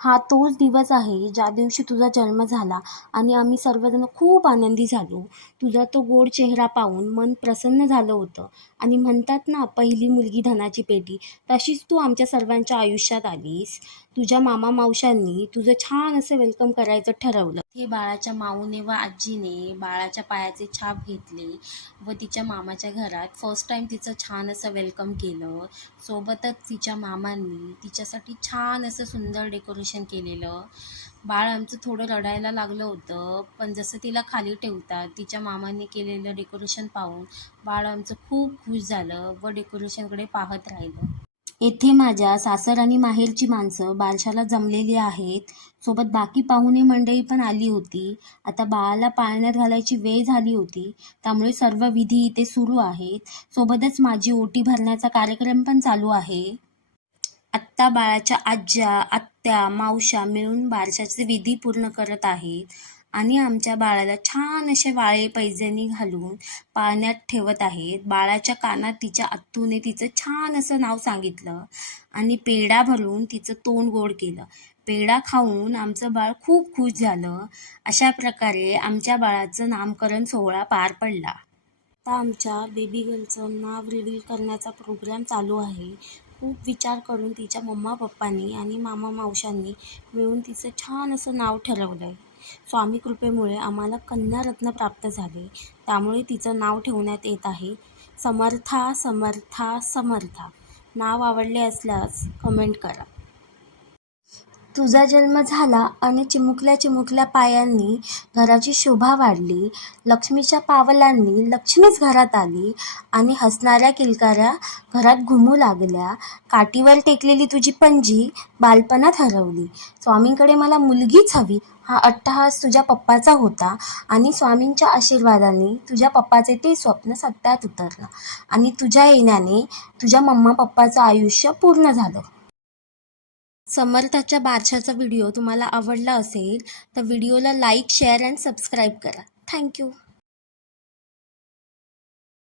हा तोच दिवस आहे ज्या दिवशी तुझा जन्म झाला आणि आम्ही सर्वजण खूप आनंदी झालो. तुझा तो गोड चेहरा पाहून मन प्रसन्न झालं होतं आणि म्हणतात ना, पहिली मुलगी धनाची पेटी, तशीच तू आमच्या सर्वांच्या आयुष्यात आलीस. तुझ्या मामा मावशांनी तुझं छान असं वेलकम करायचं ठरवलं. हे बाळाच्या माऊने व आजीने बाळाच्या पायाचे छाप घेतले व तिच्या मामाच्या घरात फर्स्ट टाईम तिचं छान असं वेलकम केलं. सोबतच तिच्या मामांनी तिच्यासाठी छान असं सुंदर डेकोरेशन केलेलं. बाळ आमचं थोडं रडायला लागलं होतं, पण जसं तिला खाली ठेवतात तिच्या मामांनी केलेलं डेकोरेशन पाहून बाळ आमचं खूप खुश झालं व डेकोरेशनकडे पाहत राहिलं. येथे माझ्या सासर आणि माहेरची माणसं बारशाला जमलेली आहेत. सोबत बाकी पाहुणे मंडळी पण आली होती. आता बाळाला पाळण्यात घालायची वेळ झाली होती, त्यामुळे सर्व विधी इथे सुरू आहेत. सोबतच माझी ओटी भरण्याचा कार्यक्रम पण चालू आहे. आत्ता बाळाच्या आज्या, आत्या, मावश्या मिळून बारशाचे विधी पूर्ण करत आहेत आणि आमच्या बाळाला छान असे वाळे पैजणी घालून पाळण्यात ठेवत आहेत. बाळाच्या कानात तिच्या आत्तूने तिचं छान असं नाव सांगितलं आणि पेढा भरून तिचं तोंड गोड केलं. पेढा खाऊन आमचं बाळ खूप खुश झालं. अशा प्रकारे आमच्या बाळाचं नामकरण सोहळा पार पडला. आता आमच्या बेबी गर्लचं नाव रिव्हील करण्याचा प्रोग्राम चालू आहे. खूप विचार करून तिच्या मम्मा पप्पांनी आणि मामा मावशांनी मिळून तिचं छान असं नाव ठरवलं आहे. स्वामी कृपेमुळे आम्हाला कन्यारत्न प्राप्त झाले, त्यामुळे तिचं नाव ठेवण्यात येत आहे समर्था समर्था समर्था. नाव आवडले असल्यास कमेंट करा. तुझा जन्म झाला आणि चिमुकल्या चिमुकल्या पायांनी घराची शोभा वाढली. लक्ष्मीच्या पावलांनी लक्ष्मीच घरात आली आणि हसणाऱ्या किलकाऱ्या घरात घुमू लागल्या. काठीवर टेकलेली तुझी पणजी बालपणात हरवली. स्वामींकडे मला मुलगीच हवी हा अट्टहास तुझ्या पप्पाचा होता आणि स्वामींच्या आशीर्वादाने तुझ्या पप्पाचे ते स्वप्न सत्यात उतरलं आणि तुझ्या येण्याने तुझ्या मम्मा पप्पाचं आयुष्य पूर्ण झालं. समर्थाच्या बारशाचा व्हिडिओ तुम्हाला आवडला असेल तर व्हिडिओला लाईक, शेअर अँड सबस्क्राईब करा. थँक्यू.